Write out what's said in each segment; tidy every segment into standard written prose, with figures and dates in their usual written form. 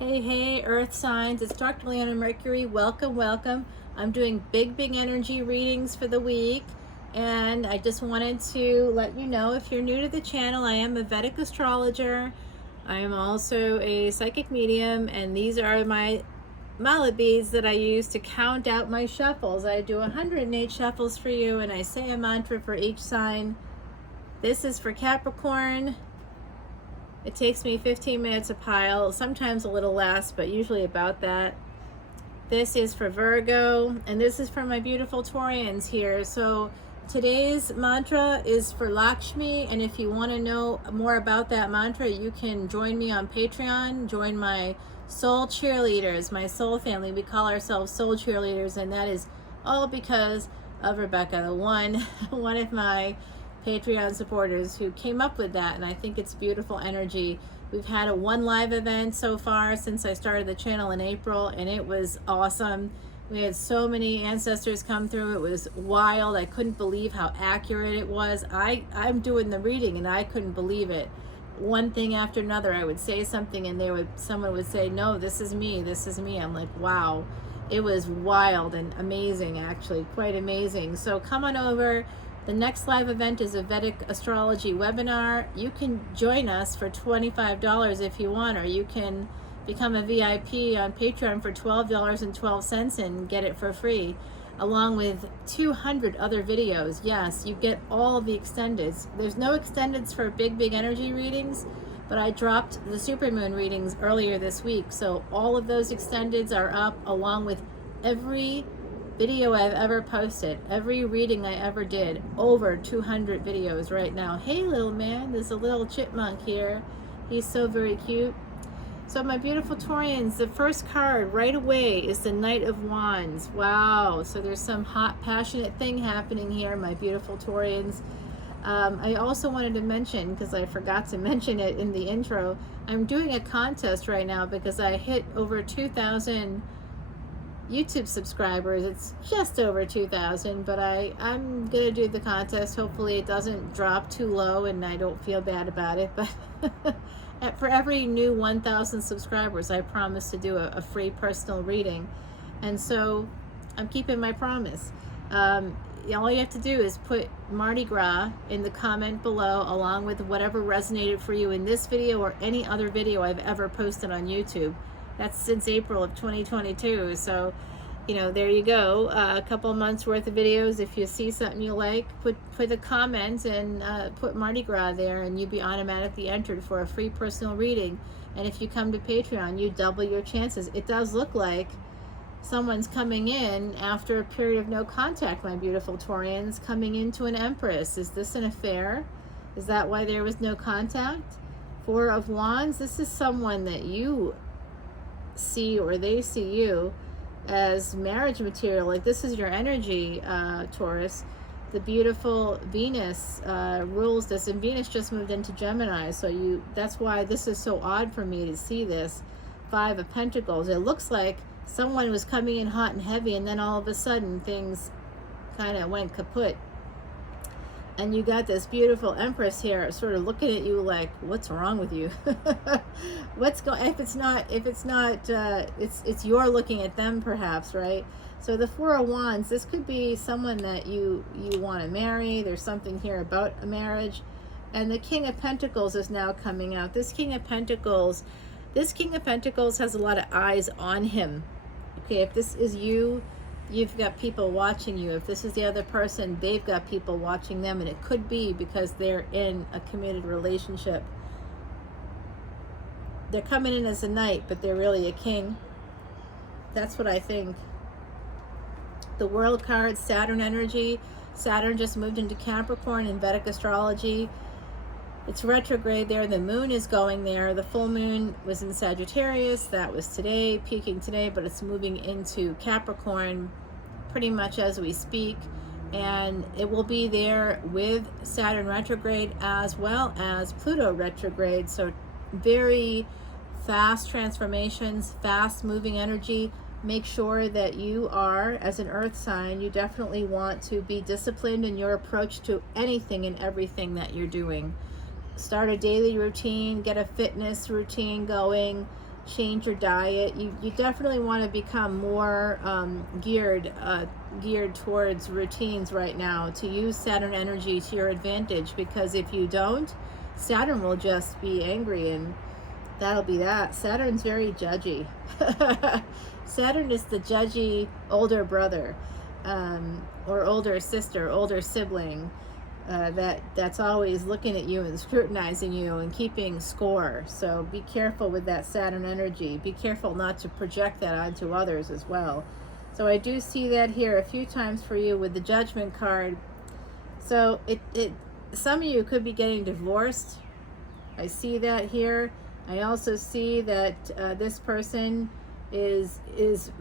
Hey, Earth signs. It's Dr. Leona Mercury. Welcome. I'm doing big energy readings for the week. And I just wanted to let you know, if you're new to the channel, I am a Vedic astrologer. I am also a psychic medium. And these are my mallet beads that I use to count out my shuffles. I do 108 shuffles for you, and I say a mantra for each sign. This is for Capricorn. It takes me 15 minutes a pile, sometimes a little less, but usually about that. This is for Virgo, and this is for my beautiful Taurians here. So today's mantra is for Lakshmi, and if you want to know more about that mantra, you can join me on Patreon, join my soul cheerleaders, my soul family. We call ourselves soul cheerleaders, and that is all because of Rebecca, one of my Patreon supporters who came up with that, and I think it's beautiful energy. We've had one live event so far since I started the channel in April, and it was awesome. We had so many ancestors come through. It was wild. I couldn't believe how accurate it was. I'm doing the reading and I couldn't believe it. One thing after another, I would say something and someone would say, "No, this is me. I'm like, wow. It was wild and amazing, actually, quite amazing. So come on over. The next live event is a Vedic astrology webinar. You can join us for $25 if you want, or you can become a VIP on Patreon for $12.12 and get it for free, along with 200 other videos. Yes, you get all of the extendeds. There's no extendeds for big energy readings, but I dropped the supermoon readings earlier this week, so all of those extendeds are up, along with every video I've ever posted, every reading I ever did. Over 200 videos right now. Hey, little man, there's a little chipmunk here. He's so very cute. So my beautiful Taurians, the first card right away is the Knight of Wands. Wow, so there's some hot, passionate thing happening here, my beautiful Taurians. I also wanted to mention, because I forgot to mention it in the intro, I'm doing a contest right now because I hit over 2,000 YouTube subscribers. It's just over 2,000, but I'm gonna do the contest. Hopefully it doesn't drop too low and I don't feel bad about it, but for every new 1,000 subscribers, I promise to do a free personal reading, and so I'm keeping my promise. All you have to do is put Mardi Gras in the comment below, along with whatever resonated for you in this video or any other video I've ever posted on YouTube. That's since April of 2022. So, there you go. A couple months worth of videos. If you see something you like, put a comment and put Mardi Gras there, and you'll be automatically entered for a free personal reading. And if you come to Patreon, you double your chances. It does look like someone's coming in after a period of no contact, my beautiful Taurians, coming into an Empress. Is this an affair? Is that why there was no contact? Four of Wands. This is someone that you see, or they see you as marriage material. Like, this is your energy, Taurus. The beautiful Venus rules this, and Venus just moved into Gemini, so that's why this is so odd for me to see this. Five of Pentacles. It looks like someone was coming in hot and heavy, and then all of a sudden things kind of went kaput. And you got this beautiful Empress here sort of looking at you like, what's wrong with you? What's going, it's you're looking at them, perhaps, right? So the Four of Wands, this could be someone that you want to marry. There's something here about a marriage. And the King of Pentacles is now coming out. This King of Pentacles has a lot of eyes on him. Okay, if this is you, you've got people watching you. If this is the other person, they've got people watching them, and it could be because they're in a committed relationship. They're coming in as a knight, but they're really a king. That's what I think. The World card, Saturn energy. Saturn just moved into Capricorn in Vedic astrology. It's retrograde there. The moon is going there. The full moon was in Sagittarius. That was today, peaking today, but it's moving into Capricorn pretty much as we speak. And it will be there with Saturn retrograde as well as Pluto retrograde. So very fast transformations, fast moving energy. Make sure that you are, as an earth sign, you definitely want to be disciplined in your approach to anything and everything that you're doing. Start a daily routine, get a fitness routine going, change your diet. You definitely want to become more geared towards routines right now, to use Saturn energy to your advantage, because if you don't, Saturn will just be angry, and that'll be that. Saturn's very judgy. Saturn is the judgy older brother, or older sister, older sibling, that's always looking at you and scrutinizing you and keeping score. So be careful with that Saturn energy. Be careful not to project that onto others as well. So I do see that here a few times for you with the Judgment card. So some of you could be getting divorced. I see that here. I also see that this person is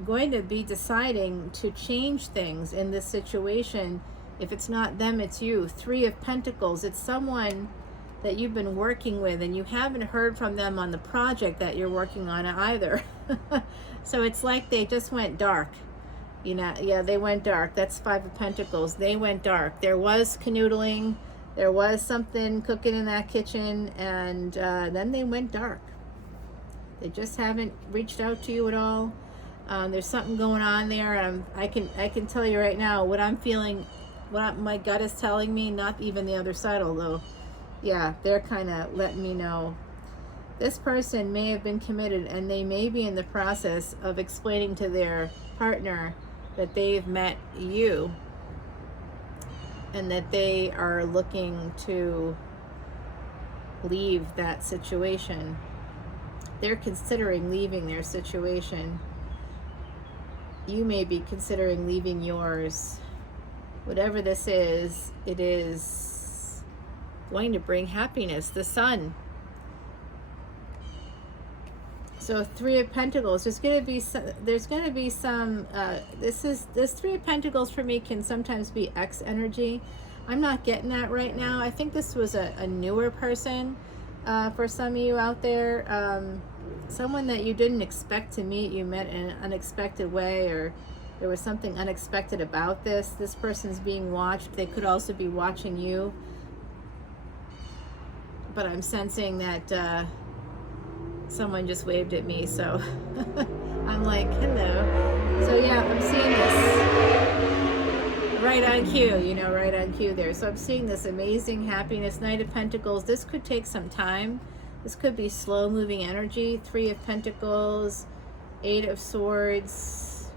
going to be deciding to change things in this situation. If it's not them, it's you. 3 of Pentacles. It's someone that you've been working with, and you haven't heard from them on the project that you're working on either. So it's like they just went dark. You know, yeah, they went dark. That's 5 of Pentacles. They went dark. There was canoodling. There was something cooking in that kitchen, and then they went dark. They just haven't reached out to you at all. There's something going on there. I can tell you right now what I'm feeling, what my gut is telling me, not even the other side, although, yeah, they're kind of letting me know. This person may have been committed, and they may be in the process of explaining to their partner that they've met you, and that they are looking to leave that situation. They're considering leaving their situation. You may be considering leaving yours. Whatever this is, it is going to bring happiness. The Sun. So 3 of Pentacles. There's going to be some. This 3 of Pentacles for me can sometimes be X energy. I'm not getting that right now. I think this was a newer person for some of you out there. Someone that you didn't expect to meet. You met in an unexpected way, or there was something unexpected about this. This person's being watched. They could also be watching you. But I'm sensing that someone just waved at me, so I'm like, hello. So yeah, I'm seeing this right on cue, you know, right on cue there. So I'm seeing this amazing happiness. Knight of Pentacles. This could take some time. This could be slow moving energy. 3 of Pentacles, 8 of Swords.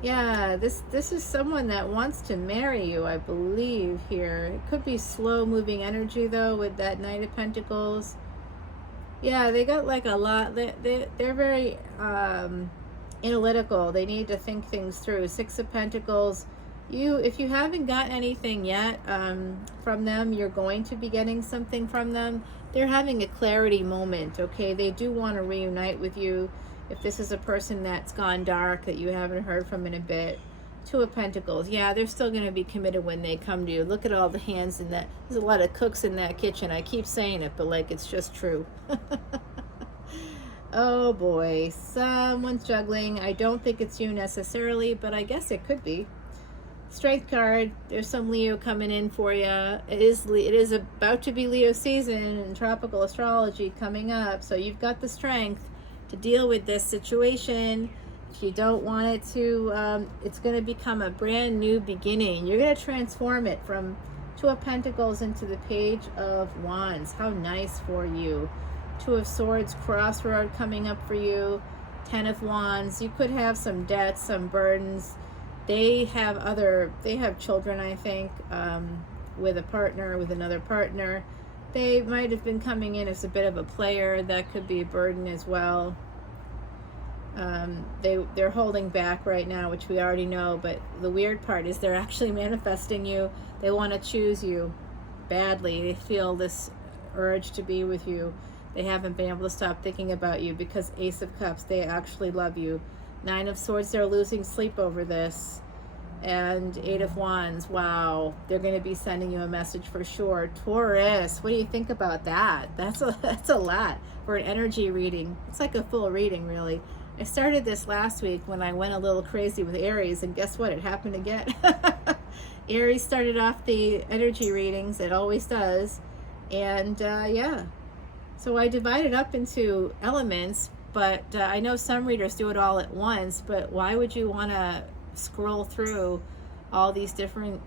Yeah, this is someone that wants to marry you, I believe here. It could be slow moving energy though with that Knight of Pentacles. Yeah, they got like a lot. They're very analytical. They need to think things through. 6 of Pentacles. If you haven't got anything yet from them, you're going to be getting something from them. They're having a clarity moment, okay? They do want to reunite with you. If this is a person that's gone dark that you haven't heard from in a bit. 2 of Pentacles. Yeah, they're still going to be committed when they come to you. Look at all the hands in that. There's a lot of cooks in that kitchen. I keep saying it, but like it's just true. Oh boy, someone's juggling. I don't think it's you necessarily, but I guess it could be. Strength card. There's some Leo coming in for you. It is about to be Leo season and tropical astrology coming up. So you've got the strength to deal with this situation. If you don't want it to, it's going to become a brand new beginning. You're going to transform it from 2 of Pentacles into the Page of Wands. How nice for you. 2 of Swords, crossroad coming up for you. 10 of Wands. You could have some debts, some burdens. They have children, I think, with a partner, with another partner. They might have been coming in as a bit of a player. That could be a burden as well. They're holding back right now, which we already know, but the weird part is they're actually manifesting you. They want to choose you badly. They feel this urge to be with you. They haven't been able to stop thinking about you because Ace of Cups, they actually love you. 9 of Swords, they're losing sleep over this. And 8 of Wands, wow, they're going to be sending you a message for sure. Taurus, what do you think about that? That's a lot for an energy reading. It's like a full reading, really. I started this last week when I went a little crazy with Aries, and guess what? It happened again. Aries started off the energy readings. It always does. And yeah, So I divide it up into elements, but I know some readers do it all at once, but why would you want to scroll through all these different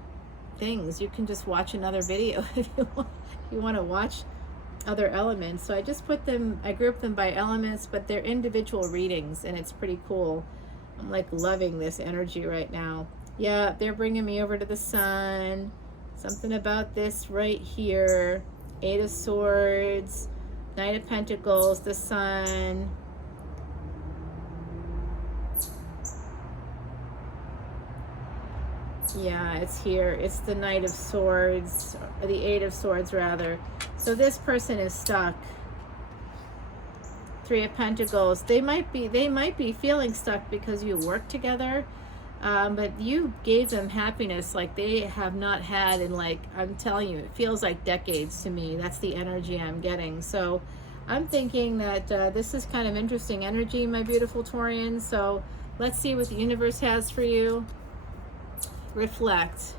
things? You can just watch another video if you want to watch other elements. So I just I group them by elements, but they're individual readings, and it's pretty cool. I'm like loving this energy right now. Yeah, they're bringing me over to the sun. Something about this right here. 8 of Swords, Knight of Pentacles, the Sun. Yeah, it's here. It's the Knight of Swords, or the 8 of Swords rather. So this person is stuck. 3 of Pentacles. They might be feeling stuck because you work together, but you gave them happiness like they have not had in, like, I'm telling you, it feels like decades to me. That's the energy I'm getting. So I'm thinking that this is kind of interesting energy, my beautiful Taurians. So let's see what the universe has for you. Reflect.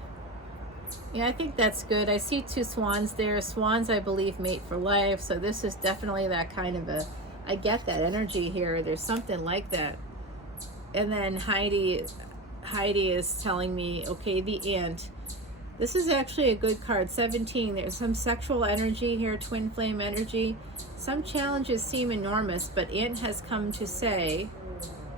Yeah, I think that's good. I see 2 swans there. Swans, I believe, mate for life. So this is definitely that kind of a, I get that energy here. There's something like that. And then Heidi is telling me, okay, the Ant. This is actually a good card, 17. There's some sexual energy here, twin flame energy. Some challenges seem enormous, but Ant has come to say,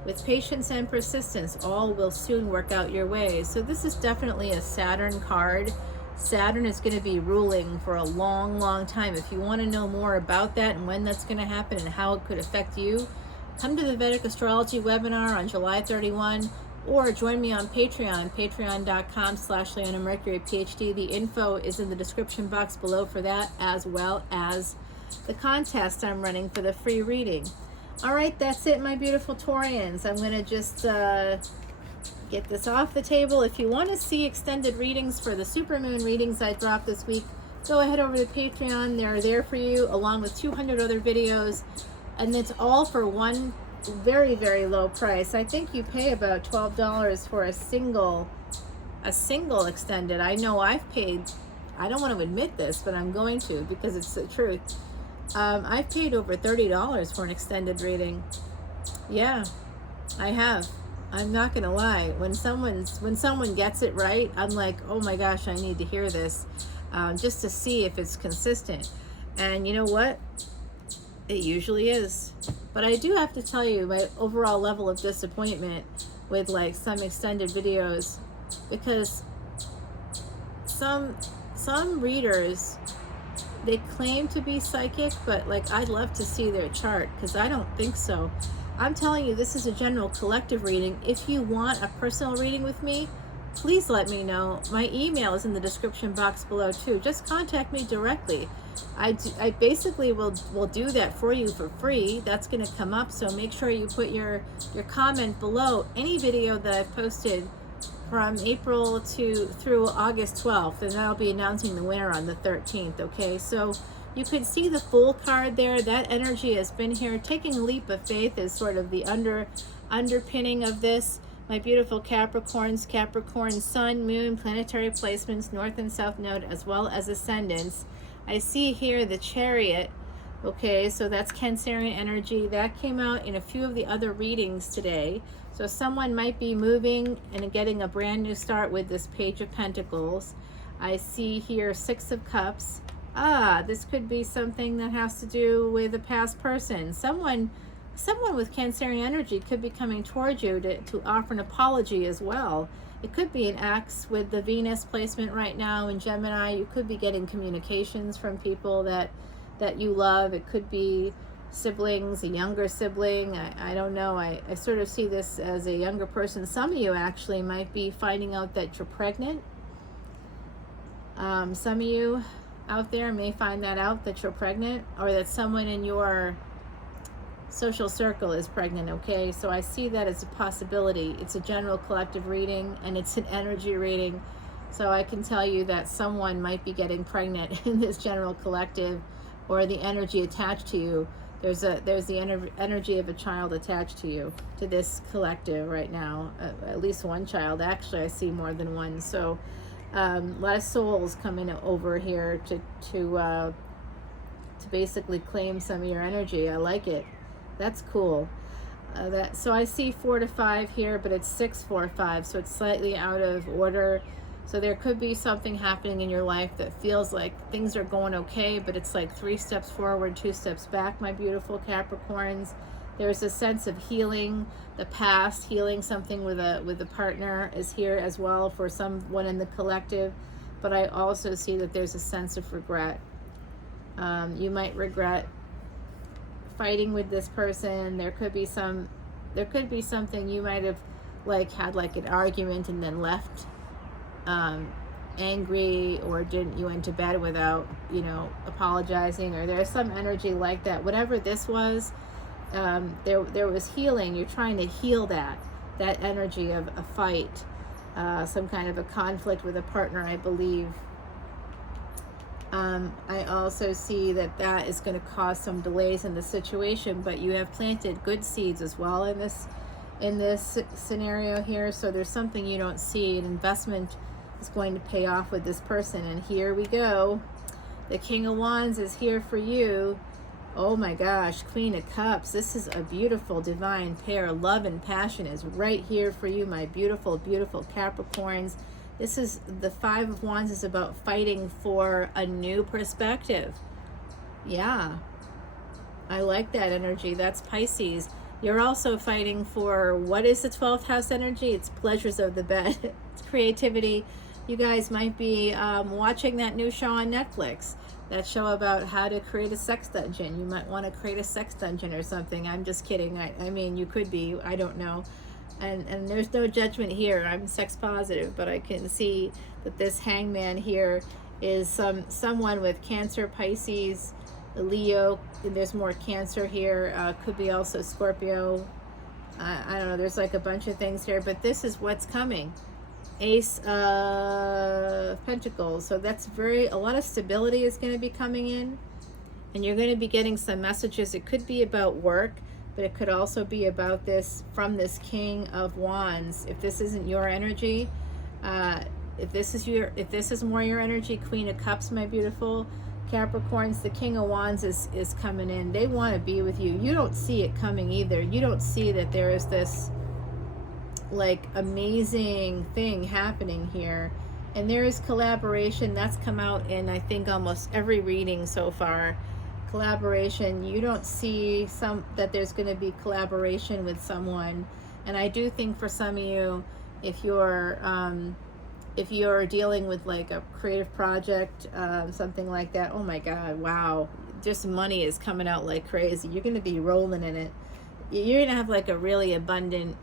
with patience and persistence, all will soon work out your way. So this is definitely a Saturn card. Saturn is going to be ruling for a long, long time. If you want to know more about that and when that's going to happen and how it could affect you, come to the Vedic Astrology webinar on July 31, or join me on Patreon, patreon.com/leonamercuryphd. The info is in the description box below for that, as well as the contest I'm running for the free reading. All right, that's it, my beautiful Taurians. I'm going to just get this off the table. If you want to see extended readings for the supermoon readings I dropped this week, go ahead over to Patreon. They're there for you, along with 200 other videos. And it's all for one very, very low price. I think you pay about $12 for a single extended. I know I've paid, I don't want to admit this, but I'm going to because it's the truth. I've paid over $30 for an extended reading. Yeah, I have. I'm not gonna lie. When someone gets it right, I'm like, oh my gosh, I need to hear this, just to see if it's consistent. And you know what? It usually is. But I do have to tell you my overall level of disappointment with like some extended videos, because some readers, they claim to be psychic, but like I'd love to see their chart because I don't think so. I'm telling you, this is a general collective reading. If you want a personal reading with me, please let me know. My email is in the description box below too. Just contact me directly. I basically will do that for you for free. That's going to come up, so make sure you put your comment below any video that I've posted from April through August 12th, and I'll be announcing the winner on the 13th. Okay, so you can see the Fool card there. That energy has been here. Taking a leap of faith is sort of the underpinning of this. My beautiful Capricorns, Capricorn Sun, Moon, planetary placements, North and South Node, as well as ascendants. I see here the Chariot. Okay, so that's Cancerian energy. That came out in a few of the other readings today. So someone might be moving and getting a brand new start with this Page of Pentacles. I see here 6 of Cups. This could be something that has to do with a past person. Someone with Cancerian energy could be coming towards you to offer an apology as well. It could be an ex with the Venus placement right now in Gemini. You could be getting communications from people that you love. It could be siblings, a younger sibling. I don't know. I sort of see this as a younger person. Some of you actually might be finding out that you're pregnant. Some of you out there may find that you're pregnant, or that someone in your social circle is pregnant. Okay, so I see that as a possibility. It's a general collective reading, and it's an energy reading, so I can tell you that someone might be getting pregnant in this general collective, or the energy attached to you. There's the energy of a child attached to you, to this collective right now. At least one child. Actually, I see more than one. So a lot of souls coming over here to to basically claim some of your energy. I like it. That's cool. So I see 4 to 5 here, but it's 6, 4, 5, so it's slightly out of order. So there could be something happening in your life that feels like things are going okay, but it's like 3 steps forward, 2 steps back, my beautiful Capricorns. There's a sense of healing the past, healing something with a partner is here as well for someone in the collective. But I also see that there's a sense of regret. You might regret fighting with this person. There could be something you might have like had like an argument and then left angry, or you went to bed without, you know, apologizing, or there's some energy like that. Whatever this was, there was healing. You're trying to heal that energy of a fight, some kind of a conflict with a partner, I believe. I also see that is going to cause some delays in the situation, but you have planted good seeds as well in this scenario here. So there's something you don't see. An investment is going to pay off with this person. And here we go. The King of Wands is here for you. Oh my gosh, Queen of Cups. This is a beautiful divine pair. Love and passion is right here for you, my beautiful, beautiful Capricorns. This is the 5 of Wands is about fighting for a new perspective. Yeah, I like that energy. That's Pisces. You're also fighting for, what is the 12th house energy? It's pleasures of the bed. It's creativity. You guys might be watching that new show on Netflix. That show about how to create a sex dungeon. You might want to create a sex dungeon or something. I'm just kidding. I mean, you could be. I don't know. And there's no judgment here. I'm sex positive, but I can see that this hangman here is someone with Cancer, Pisces, Leo. And there's more Cancer here. Could be also Scorpio. I don't know. There's like a bunch of things here, but this is what's coming. Ace of Pentacles. So that's a lot of stability is going to be coming in, and you're going to be getting some messages. It could be about work, but it could also be about this from this King of Wands. If this isn't your energy, if this is more your energy, Queen of Cups, my beautiful Capricorns, the King of Wands is coming in. They want to be with you. You don't see it coming either. You don't see that there is this like amazing thing happening here, and there is collaboration that's come out in I think almost every reading so far. Collaboration. You don't see that there's going to be collaboration with someone, and I do think for some of you, if you're dealing with like a creative project, something like that, oh my god, wow, just money is coming out like crazy. You're going to be rolling in it. You're going to have like a really abundant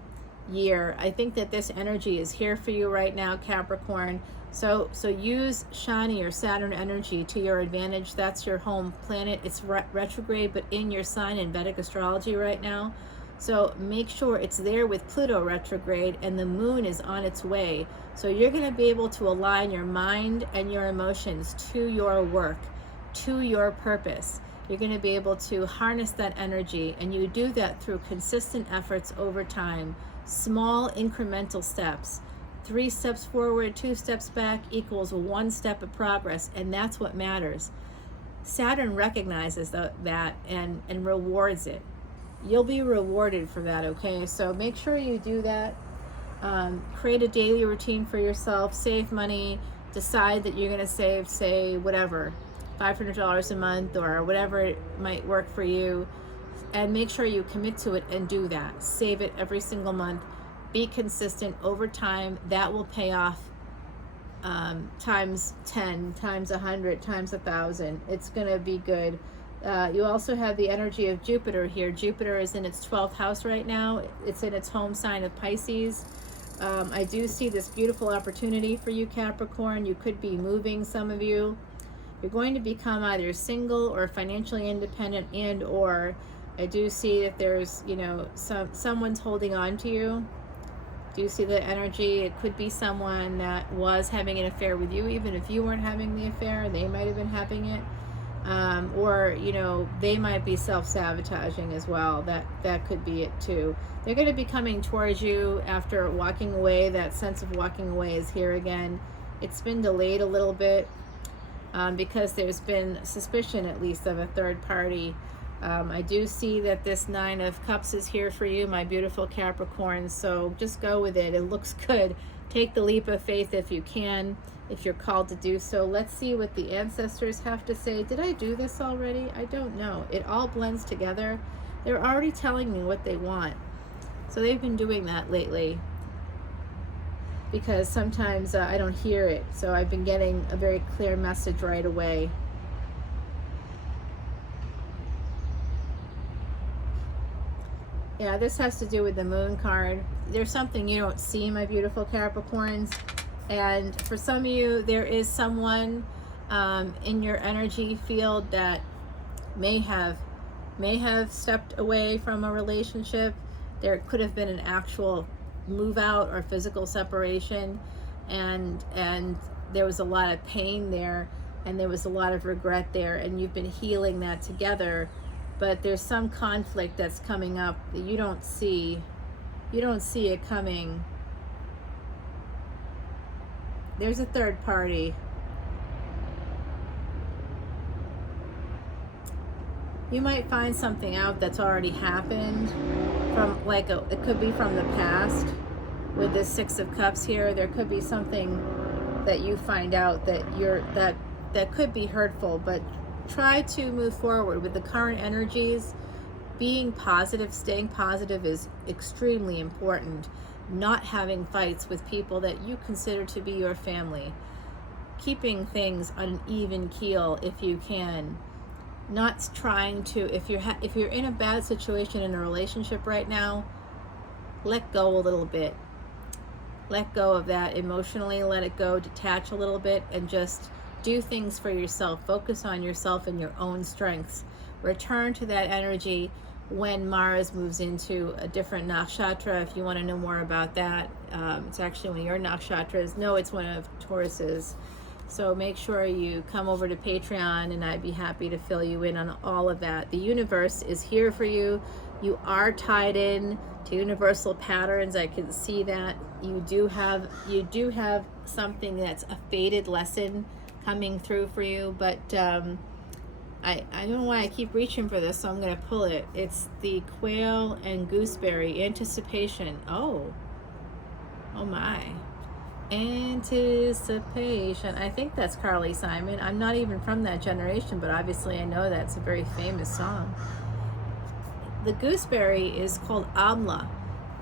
year. I think that this energy is here for you right now, Capricorn. So use Shani or Saturn energy to your advantage. That's your home planet. It's retrograde, but in your sign in Vedic astrology right now. So make sure it's there with Pluto retrograde, and the moon is on its way. So you're going to be able to align your mind and your emotions to your work, to your purpose. You're going to be able to harness that energy, and you do that through consistent efforts over time. Small incremental steps. 3 steps forward, 2 steps back equals 1 step of progress, and that's what matters. Saturn recognizes that and rewards it. You'll be rewarded for that, okay? So make sure you do that. Create a daily routine for yourself. Save money. Decide that you're going to save, say, whatever, $500 a month or whatever it might work for you. And make sure you commit to it and do that. Save it every single month. Be consistent over time. That will pay off times 10, times 100, times 1,000. It's going to be good. You also have the energy of Jupiter here. Jupiter is in its 12th house right now. It's in its home sign of Pisces. I do see this beautiful opportunity for you, Capricorn. You could be moving, some of you. You're going to become either single or financially independent, and or I do see that there's, you know, someone's holding on to you. Do you see the energy? It could be someone that was having an affair with you, even if you weren't having the affair. They might have been having it. Or, you know, they might be self-sabotaging as well. That could be it too. They're going to be coming towards you after walking away. That sense of walking away is here again. It's been delayed a little bit. because there's been suspicion, at least, of a third party. I do see that this Nine of Cups is here for you, my beautiful Capricorn, so just go with it. It looks good. Take the leap of faith if you can, if you're called to do so. Let's see what the ancestors have to say. Did I do this already? I don't know. It all blends together. They're already telling me what they want. So they've been doing that lately, because sometimes I don't hear it. So I've been getting a very clear message right away. Yeah, this has to do with the Moon card. There's something you don't see, my beautiful Capricorns. And for some of you, there is someone in your energy field that may have stepped away from a relationship. There could have been an actual move out or physical separation, and there was a lot of pain there, and there was a lot of regret there, and you've been healing that together. But there's some conflict that's coming up that you don't see it coming. There's a third party. You might find something out that's already happened from, like, it could be from the past. With this Six of Cups here, there could be something that you find out that could be hurtful, but try to move forward with the current energies. Being positive, staying positive is extremely important. Not having fights with people that you consider to be your family. Keeping things on an even keel if you can. Not trying to, if you're in a bad situation in a relationship right now, let go a little bit. Let go of that emotionally, let it go, detach a little bit, and just do things for yourself. Focus on yourself and your own strengths. Return to that energy when Mars moves into a different nakshatra. If you want to know more about that, it's actually one of your nakshatras. No, it's one of Taurus's. So make sure you come over to Patreon, and I'd be happy to fill you in on all of that. The universe is here for you. You are tied in to universal patterns. I can see that. You do have something that's a fated lesson coming through for you, but I don't know why I keep reaching for this, so I'm going to pull it. It's the Quail and Gooseberry, Anticipation. Oh my. Anticipation. I think that's Carly Simon. I'm not even from that generation, but obviously I know that's a very famous song. The gooseberry is called Amla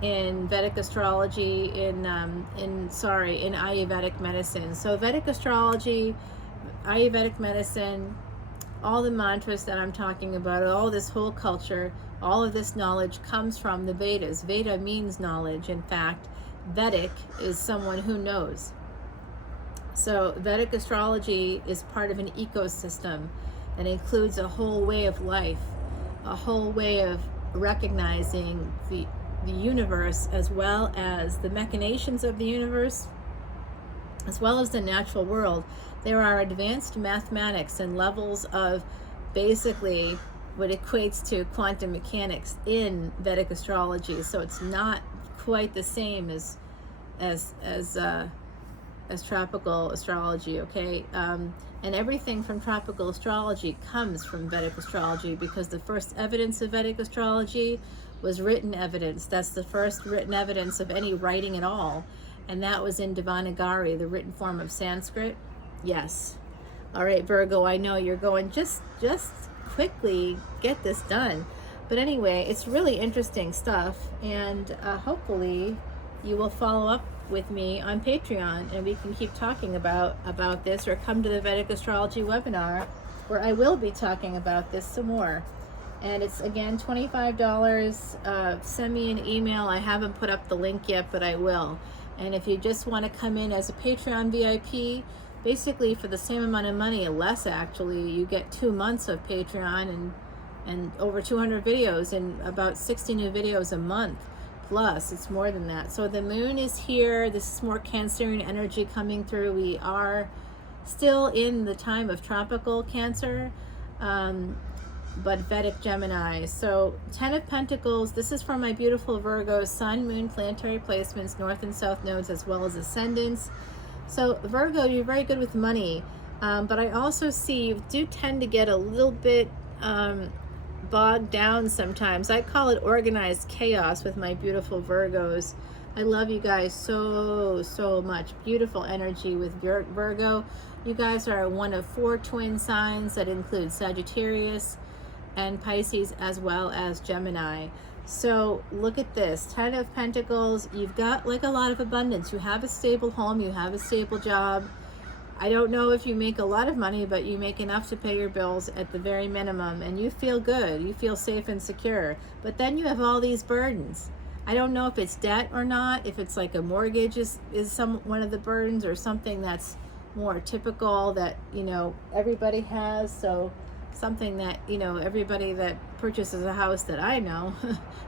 in Vedic astrology, in Ayurvedic medicine. So Vedic astrology, Ayurvedic medicine, all the mantras that I'm talking about, all this whole culture, all of this knowledge comes from the Vedas. Veda means knowledge. In fact, Vedic is someone who knows. So Vedic astrology is part of an ecosystem and includes a whole way of life, a whole way of recognizing the universe, as well as the machinations of the universe, as well as the natural world. There are advanced mathematics and levels of basically what equates to quantum mechanics in Vedic astrology. So it's not quite the same as tropical astrology, okay? And everything from tropical astrology comes from Vedic astrology, because the first evidence of Vedic astrology was written evidence. That's the first written evidence of any writing at all, and that was in Devanagari, the written form of Sanskrit. Yes. All right, Virgo, I know you're going, just quickly get this done. But anyway, it's really interesting stuff, and hopefully you will follow up with me on Patreon, and we can keep talking about this, or come to the Vedic astrology webinar where I will be talking about this some more. And it's, again, $25. Send me an email. I haven't put up the link yet, but I will. And if you just want to come in as a Patreon VIP, basically for the same amount of money, less actually, you get 2 months of Patreon and over 200 videos and about 60 new videos a month. Plus, it's more than that. So the moon is here. This is more Cancerian energy coming through. We are still in the time of tropical Cancer, but Vedic Gemini. So 10 of Pentacles. This is from my beautiful Virgo, Sun, Moon, planetary placements, North and South nodes, as well as ascendants. So Virgo, you're very good with money. But I also see you do tend to get a little bit bogged down sometimes. I call it organized chaos with my beautiful Virgos. I love you guys so much. Beautiful energy with Virgo. You guys are one of 4 twin signs that include Sagittarius and Pisces, as well as Gemini. So look at this, 10 of Pentacles. You've got like a lot of abundance. You have a stable home, you have a stable job. I don't know if you make a lot of money, but you make enough to pay your bills at the very minimum, and you feel good, you feel safe and secure. But then you have all these burdens. I don't know if it's debt or not, if it's like a mortgage is one of the burdens, or something that's more typical that, you know, everybody has. So something that, you know, everybody that purchases a house that I know,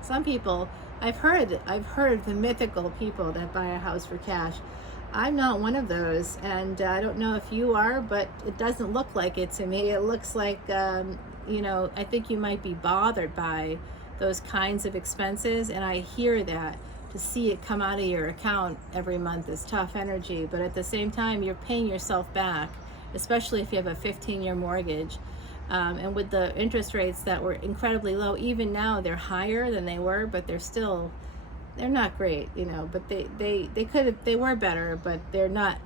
some people, I've heard of the mythical people that buy a house for cash. I'm not one of those, and I don't know if you are, but it doesn't look like it to me. It looks like, you know, I think you might be bothered by those kinds of expenses, and I hear that. To see it come out of your account every month is tough energy, but at the same time, you're paying yourself back, especially if you have a 15-year mortgage. And with the interest rates that were incredibly low, even now they're higher than they were, but they're not great, you know, but they were better, but they're not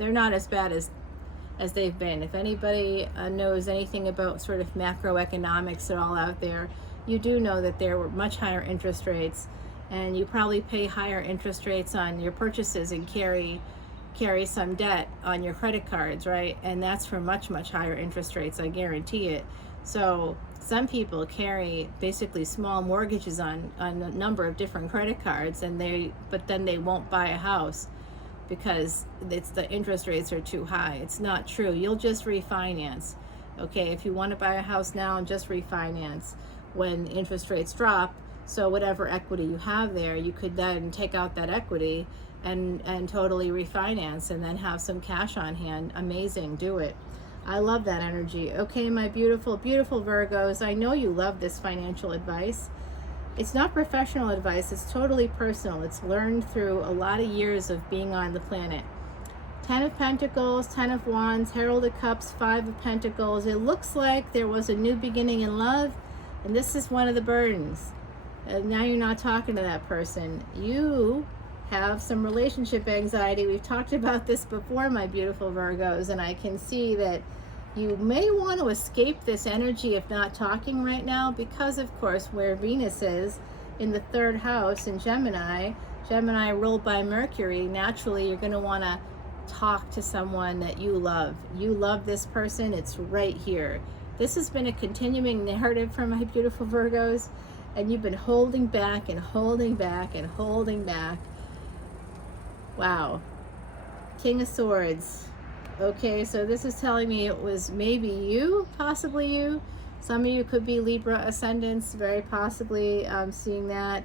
as bad as they've been. If anybody knows anything about sort of macroeconomics at all out there, you do know that there were much higher interest rates, and you probably pay higher interest rates on your purchases and carry some debt on your credit cards, right? And that's for much higher interest rates, I guarantee it. So some people carry basically small mortgages on a number of different credit cards, but then they won't buy a house because the interest rates are too high. It's not true. You'll just refinance. Okay, if you want to buy a house now, just refinance when interest rates drop. So whatever equity you have there, you could then take out that equity and totally refinance, and then have some cash on hand. Amazing. Do it. I love that energy. Okay, my beautiful Virgos, I know you love this financial advice. It's not professional advice, it's totally personal. It's learned through a lot of years of being on the planet. 10 of Pentacles, 10 of Wands, Herald of Cups, 5 of Pentacles. It looks like there was a new beginning in love, and this is one of the burdens. Now you're not talking to that person. You have some relationship anxiety. We've talked about this before, my beautiful Virgos, and I can see that you may want to escape this energy if not talking right now, because of course where Venus is in the 3rd house in Gemini ruled by Mercury, naturally you're going to want to talk to someone that you love. You love this person. It's right here. This has been a continuing narrative for my beautiful Virgos, and you've been holding back and holding back and holding back. Wow. King of Swords. Okay, so this is telling me it was maybe you, possibly you. Some of you could be Libra ascendants, very possibly seeing that.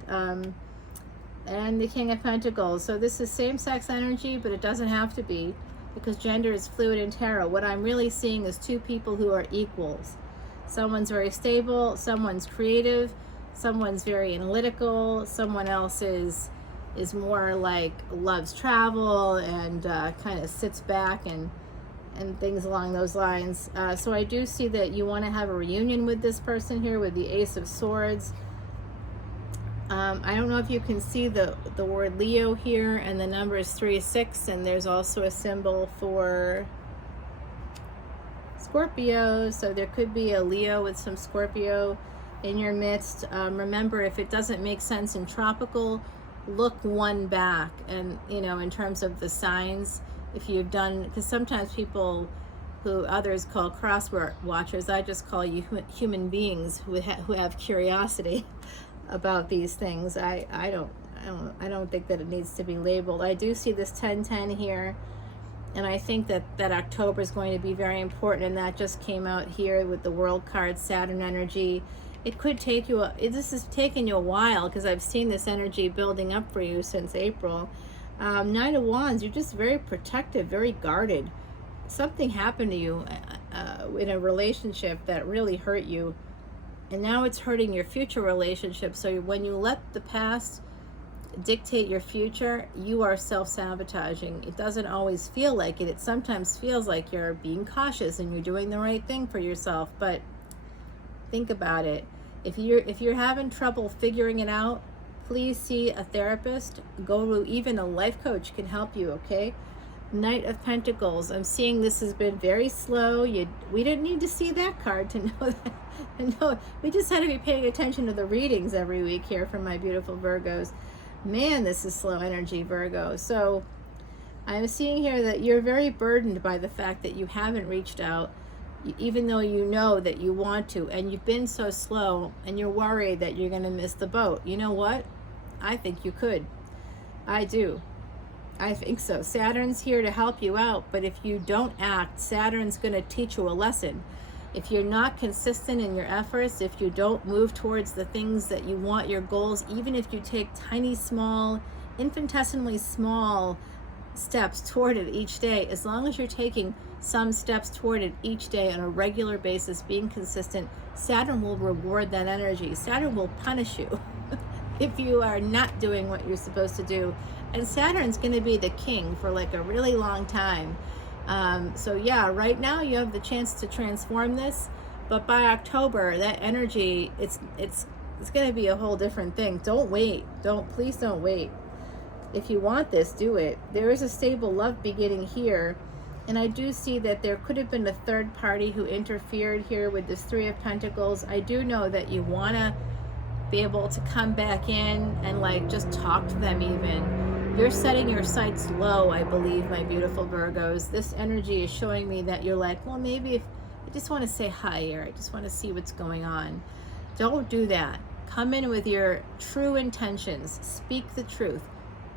And the King of Pentacles. So this is same-sex energy, but it doesn't have to be, because gender is fluid in tarot. What I'm really seeing is 2 people who are equals. Someone's very stable, someone's creative, someone's very analytical, someone else is more like loves travel and kind of sits back and things along those lines. So I do see that you want to have a reunion with this person here with the Ace of Swords. I don't know if you can see the word Leo here, and the number is 36, and there's also a symbol for Scorpio. So there could be a Leo with some Scorpio in your midst. Remember, if it doesn't make sense in tropical, look one back, and you know, in terms of the signs, if you've done, because sometimes people who others call crossword watchers, I just call you human beings who have curiosity about these things. I don't think that it needs to be labeled. I do see this 1010 here, and I think that October is going to be very important, and that just came out here with the World card, Saturn energy. It could take you, this has taken you a while, because I've seen this energy building up for you since April. 9 of Wands, you're just very protective, very guarded. Something happened to you in a relationship that really hurt you, and now it's hurting your future relationship. So when you let the past dictate your future, you are self-sabotaging. It doesn't always feel like it. It sometimes feels like you're being cautious and you're doing the right thing for yourself, but think about it. If you're having trouble figuring it out, please see a therapist. Go to even a life coach can help you, okay? Knight of Pentacles. I'm seeing this has been very slow. We didn't need to see that card to know that. No, we just had to be paying attention to the readings every week here from my beautiful Virgos. Man, this is slow energy, Virgo. So I'm seeing here that you're very burdened by the fact that you haven't reached out, even though you know that you want to, and you've been so slow, and you're worried that you're going to miss the boat. You know what? I think you could. I do. I think so. Saturn's here to help you out, but if you don't act, Saturn's going to teach you a lesson. If you're not consistent in your efforts, if you don't move towards the things that you want, your goals, even if you take tiny, small, infinitesimally small steps toward it each day, as long as you're taking some steps toward it each day on a regular basis, being consistent, Saturn will reward that energy. Saturn will punish you if you are not doing what you're supposed to do. And Saturn's going to be the king for like a really long time. So yeah, right now you have the chance to transform this, but by October, that energy, it's going to be a whole different thing. Don't wait. Please don't wait. If you want this, do it. There is a stable love beginning here. And I do see that there could have been a third party who interfered here with this Three of Pentacles. I do know that you want to be able to come back in and like just talk to them even. You're setting your sights low, I believe, my beautiful Virgos. This energy is showing me that you're like, well, maybe if I just want to say hi here, I just want to see what's going on. Don't do that. Come in with your true intentions. Speak the truth.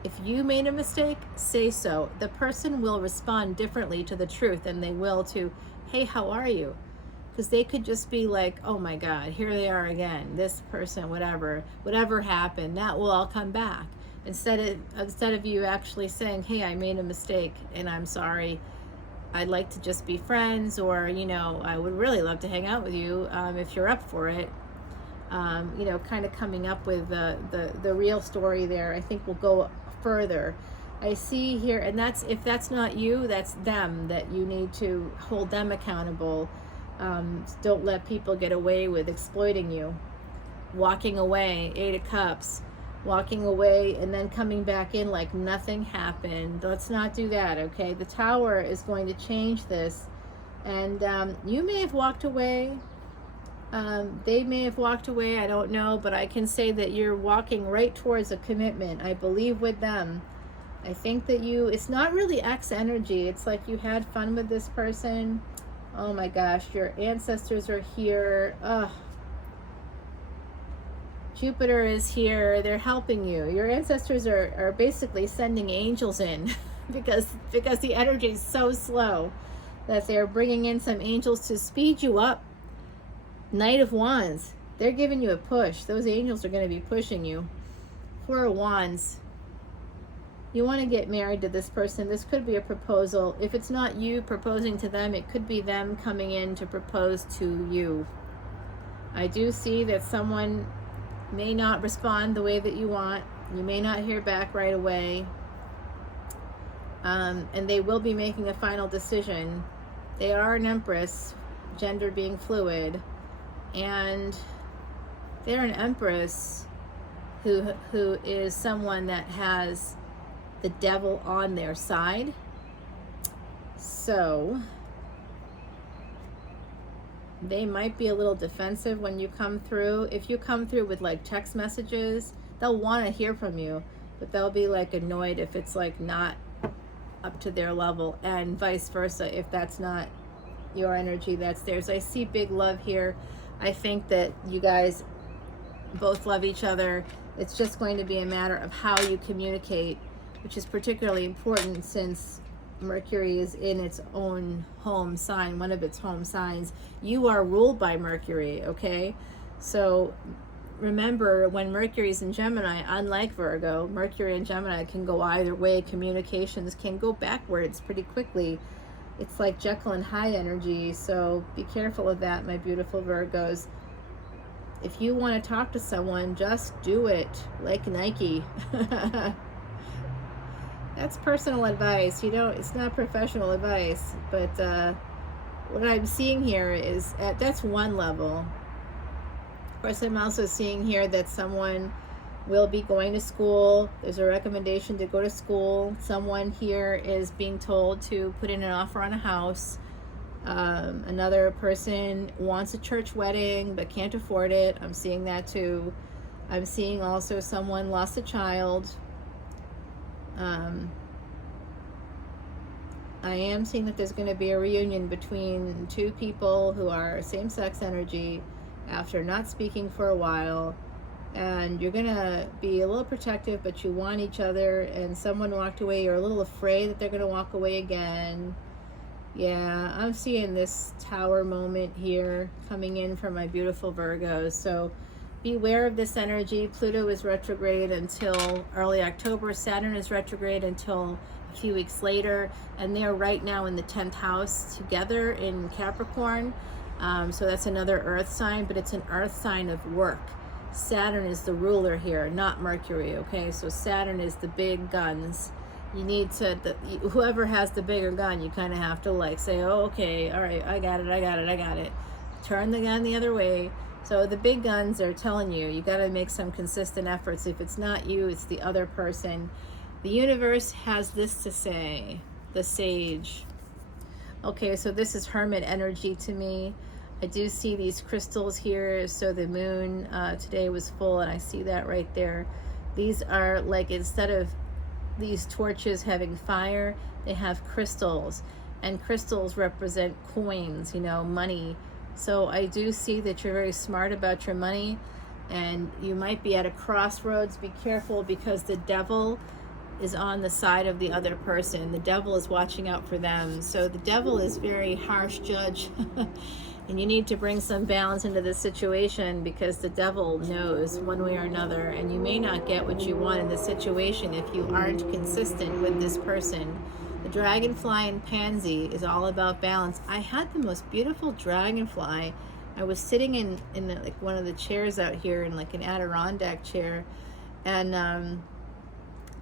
If you made a mistake, say so. The person will respond differently to the truth than they will to, hey, how are you? Because they could just be like, oh my God, here they are again. This person, whatever happened, that will all come back. Instead of you actually saying, hey, I made a mistake and I'm sorry. I'd like to just be friends, or, you know, I would really love to hang out with you if you're up for it. You know, kind of coming up with the real story there, I think will go further. I see here, and that's, if that's not you, that's them, that you need to hold them accountable. Don't let people get away with exploiting you. Walking away, 8 of Cups, walking away and then coming back in like nothing happened. Let's not do that, okay? The Tower is going to change this, and you may have walked away. They may have walked away, I don't know, but I can say that you're walking right towards a commitment, I believe, with them. I think that it's not really X energy. It's like you had fun with this person. Oh my gosh, your ancestors are here. Ugh. Jupiter is here. They're helping you. Your ancestors are basically sending angels in because the energy is so slow that they're bringing in some angels to speed you up. Knight of Wands. They're giving you a push. Those angels are going to be pushing you. 4 of Wands. You want to get married to this person. This could be a proposal. If it's not you proposing to them, it could be them coming in to propose to you. I do see that someone may not respond the way that you want. You may not hear back right away. And they will be making a final decision. They are an Empress, gender being fluid. And they're an Empress who is someone that has the devil on their side. So they might be a little defensive when you come through. If you come through with like text messages, they'll want to hear from you, but they'll be like annoyed if it's like not up to their level, and vice versa. If that's not your energy, that's theirs. I see big love here. I think that you guys both love each other. It's just going to be a matter of how you communicate, which is particularly important since Mercury is in its own home sign, one of its home signs. You are ruled by Mercury, okay? So remember, when Mercury's in Gemini, unlike Virgo, Mercury and Gemini can go either way. Communications can go backwards pretty quickly. It's like Jekyll and Hyde energy, so be careful of that, my beautiful Virgos. if you want to talk to someone, just do it, like Nike. That's personal advice, it's not professional advice, but what I'm seeing here is that's one level. Of course, I'm also seeing here that someone will be going to school. There's a recommendation to go to school. Someone here is being told to put in an offer on a house. Another person wants a church wedding but can't afford it. I'm seeing that too. I'm seeing also someone lost a child. I am seeing that there's going to be a reunion between two people who are same-sex energy after not speaking for a while. And you're going to be a little protective, but you want each other, and someone walked away. You're a little afraid that they're going to walk away again. Yeah, I'm seeing this tower moment here coming in for my beautiful Virgos. So beware of this energy. Pluto is retrograde until early October. Saturn is retrograde until a few weeks later. And they're right now in the 10th house together in Capricorn. So that's another earth sign, but it's an earth sign of work. Saturn is the ruler here, not Mercury, okay? So Saturn is the big guns. You need to, whoever has the bigger gun, you kind of have to like say, oh, okay, all right, I got it. Turn the gun the other way. So the big guns are telling you, you got to make some consistent efforts. If it's not you, it's the other person. The universe has this to say, the Sage. Okay, so this is Hermit energy to me. I do see these crystals here. So the moon today was full, and I see that right there. These are like, instead of these torches having fire, they have crystals, and crystals represent coins, money. So I do see that you're very smart about your money, and you might be at a crossroads. Be careful, because the devil is on the side of the other person. The devil is watching out for them. So the devil is very harsh judge. And you need to bring some balance into this situation, because the devil knows one way or another, and you may not get what you want in this situation if you aren't consistent with this person. The dragonfly and pansy is all about balance. I had the most beautiful dragonfly. I was sitting in like one of the chairs out here, in like an Adirondack chair, and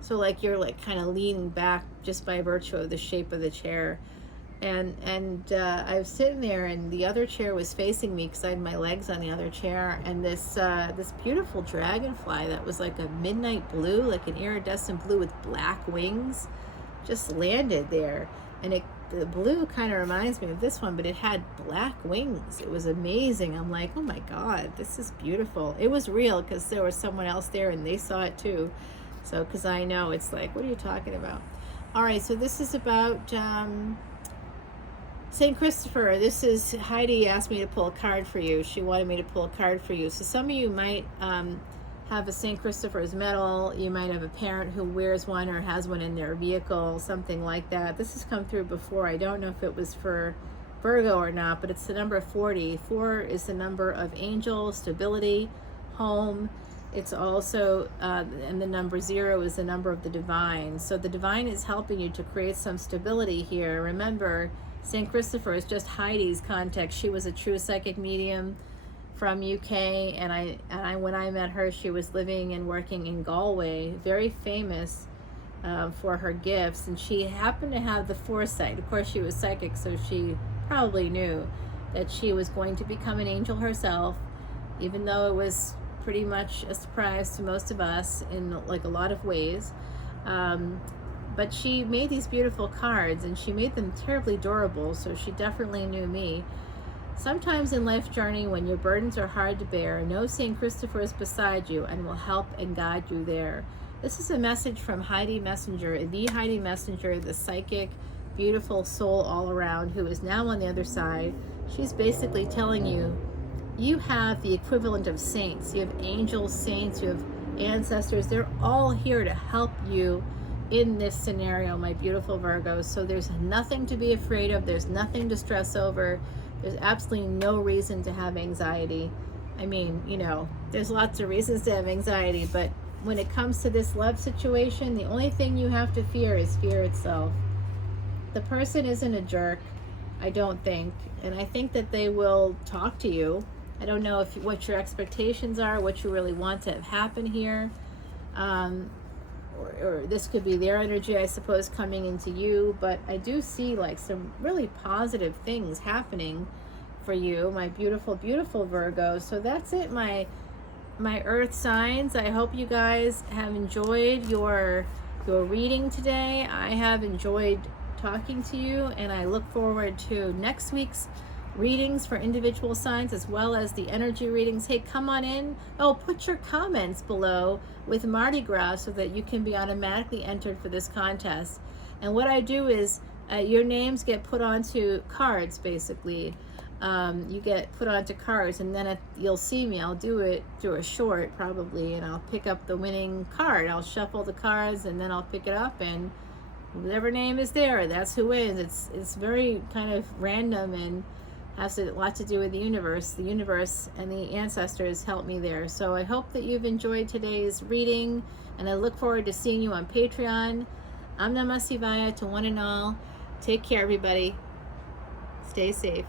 so like you're like kind of leaning back just by virtue of the shape of the chair. And I was sitting there, and the other chair was facing me because I had my legs on the other chair, and this beautiful dragonfly that was like a midnight blue, like an iridescent blue with black wings, just landed there. And the blue kind of reminds me of this one, but it had black wings. It was amazing. I'm like, oh my God, this is beautiful. It was real, because there was someone else there and they saw it too. So, because I know, it's like, what are you talking about? All right, so this is about St. Christopher. This is, Heidi asked me to pull a card for you. She wanted me to pull a card for you. So some of you might have a St. Christopher's medal. You might have a parent who wears one or has one in their vehicle, something like that. This has come through before. I don't know if it was for Virgo or not, but it's the number 40. 4 is the number of angel, stability, home. It's also, and the number 0 is the number of the divine. So the divine is helping you to create some stability here. Remember, St. Christopher is just Heidi's context. She was a true psychic medium from UK, and I when I met her, she was living and working in Galway, very famous for her gifts, and she happened to have the foresight. Of course, she was psychic, so she probably knew that she was going to become an angel herself, even though it was pretty much a surprise to most of us in like a lot of ways. But she made these beautiful cards, and she made them terribly durable, so she definitely knew me. Sometimes in life journey, when your burdens are hard to bear, know St. Christopher is beside you and will help and guide you there. This is a message from Heidi Messenger, the Heidi Messenger, the psychic, beautiful soul all around, who is now on the other side. She's basically telling you, you have the equivalent of saints. You have angels, saints, you have ancestors. They're all here to help you in this scenario, my beautiful Virgos. So there's nothing to be afraid of. There's nothing to stress over. There's absolutely no reason to have anxiety. I mean, there's lots of reasons to have anxiety, but when it comes to this love situation, the only thing you have to fear is fear itself. The person isn't a jerk, I don't think, and I think that they will talk to you. I don't know what your expectations are, what you really want to have happen here. Or this could be their energy, I suppose, coming into you. But I do see like some really positive things happening for you, my beautiful, beautiful Virgo. So that's it, my earth signs. I hope you guys have enjoyed your reading today. I have enjoyed talking to you, and I look forward to next week's readings for individual signs as well as the energy readings. Hey, come on in. Oh, put your comments below with Mardi Gras so that you can be automatically entered for this contest. And what I do is your names get put onto cards, basically. You get put onto cards, and then you'll see me. I'll do it through a short probably, and I'll pick up the winning card. I'll shuffle the cards, and then I'll pick it up, and whatever name is there, that's who wins. It's very kind of random and has a lot to do with the universe. The universe and the ancestors help me there. So I hope that you've enjoyed today's reading, and I look forward to seeing you on Patreon. Om Namah Shivaya to one and all. Take care, everybody. Stay safe.